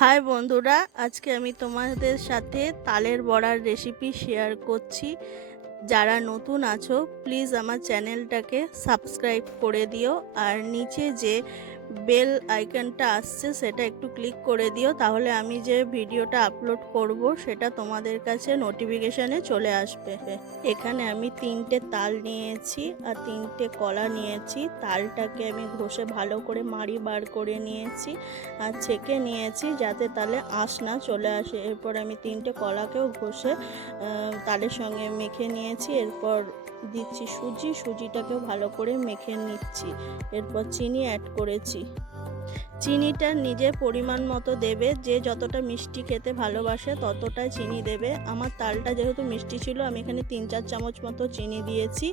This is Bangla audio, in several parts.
হাই বন্ধুরা, আজকে আমি তোমাদের সাথে তালের বড়ার রেসিপি শেয়ার করছি। যারা নতুন আছো প্লিজ আমার চ্যানেলটাকে সাবস্ক্রাইব করে দিও, আর নিচে যে বেল আইকনটা আসছে সেটা একটু ক্লিক করে দিও, তাহলে আমি যে ভিডিওটা আপলোড করব সেটা তোমাদের কাছে নোটিফিকেশানে চলে আসবে। এখানে আমি 3টে তাল নিয়েছি আর 3টে কলা নিয়েছি। তালটাকে আমি ঘষে ভালো করে মাড়ি বার করে নিয়েছি আর ছেঁকে নিয়েছি যাতে তালে আঁশ না চলে আসে। এরপর আমি 3টে কলাকেও ঘষে তালের সঙ্গে মেখে নিয়েছি। এরপর দিচ্ছি সুজিটাকেও ভালো করে মেখে নিচ্ছি। এরপর চিনি অ্যাড করেছি। চিনিটা নিজের পরিমাণ মতো দেবে, যে যতটা মিষ্টি খেতে ভালোবাসে ততটাই চিনি দেবে। আমার তালটা যেহেতু মিষ্টি ছিল আমি এখানে 3-4 চামচ মতো চিনি দিয়েছি।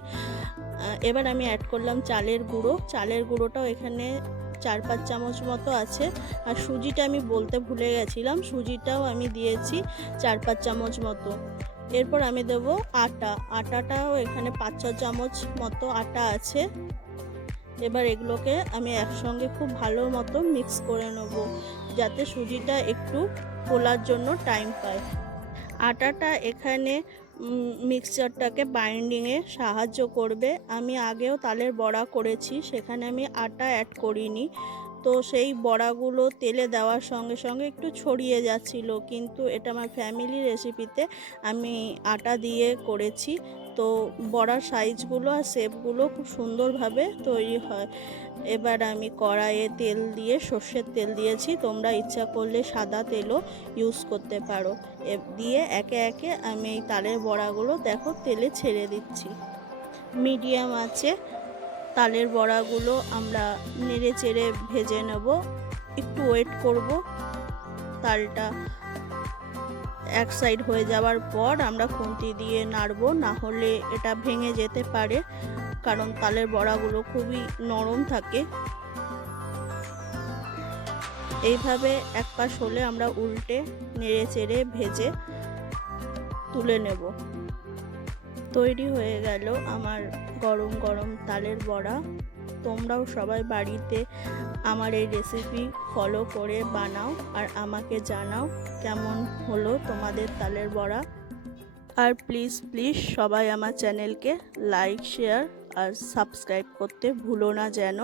এবার আমি অ্যাড করলাম চালের গুঁড়ো। চালের গুঁড়োটাও এখানে 4-5 চামচ মতো আছে। আর সুজিটা আমি বলতে ভুলে গেছিলাম, সুজিটাও আমি দিয়েছি 4-5 চামচ মতো। এরপর আমি দেবো আটাটাও এখানে 5-6 চামচ মতো আটা আছে। এবার এগুলোকে আমি একসঙ্গে খুব ভালো মতো মিক্স করে নেব, যাতে সুজিটা একটু ফোলার জন্য টাইম পায়। আটাটা এখানে মিক্সচারটাকে বাইন্ডিংয়ে সাহায্য করবে। আমি আগেও তালের বড়া করেছি, সেখানে আমি আটা অ্যাড করিনি, তো সেই বড়াগুলো তেলে দেওয়ার সঙ্গে সঙ্গে একটু ছড়িয়ে যাচ্ছিল, কিন্তু এটা আমার ফ্যামিলি রেসিপিতে আমি আটা দিয়ে করেছি, তো বড়ার সাইজগুলো আর শেপগুলো খুব সুন্দরভাবে তৈরি হয়। এবার আমি কড়াইয়ে তেল দিয়ে সর্ষের তেল দিয়েছি, তোমরা ইচ্ছা করলে সাদা তেলও ইউজ করতে পারো। দিয়ে একে একে আমি এই তালের বড়াগুলো দেখো তেলে ছেড়ে দিচ্ছি। মিডিয়াম আছে তালের বড়াগুলো আমরা নেড়ে চেড়ে ভেজে নেব। একটু ওয়েট করব, তালটা এক সাইড হয়ে যাওয়ার পর আমরা খুন্তি দিয়ে নাড়ব, না হলে এটা ভেঙে যেতে পারে, কারণ তালের বড়াগুলো খুবই নরম থাকে। এইভাবে এক পাশ হলে আমরা উল্টে নেড়ে চেড়ে ভেজে তুলে নেব। তৈরি হয়ে গেল আমার গরম গরম তালের বড়া। তোমরাও সবাই বাড়িতে আমার এই রেসিপি ফলো করে বানাও আর আমাকে জানাও কেমন হলো তোমাদের তালের বড়া। আর প্লিজ সবাই আমার চ্যানেলকে লাইক, শেয়ার আর সাবস্ক্রাইব করতে ভুলো না যেন।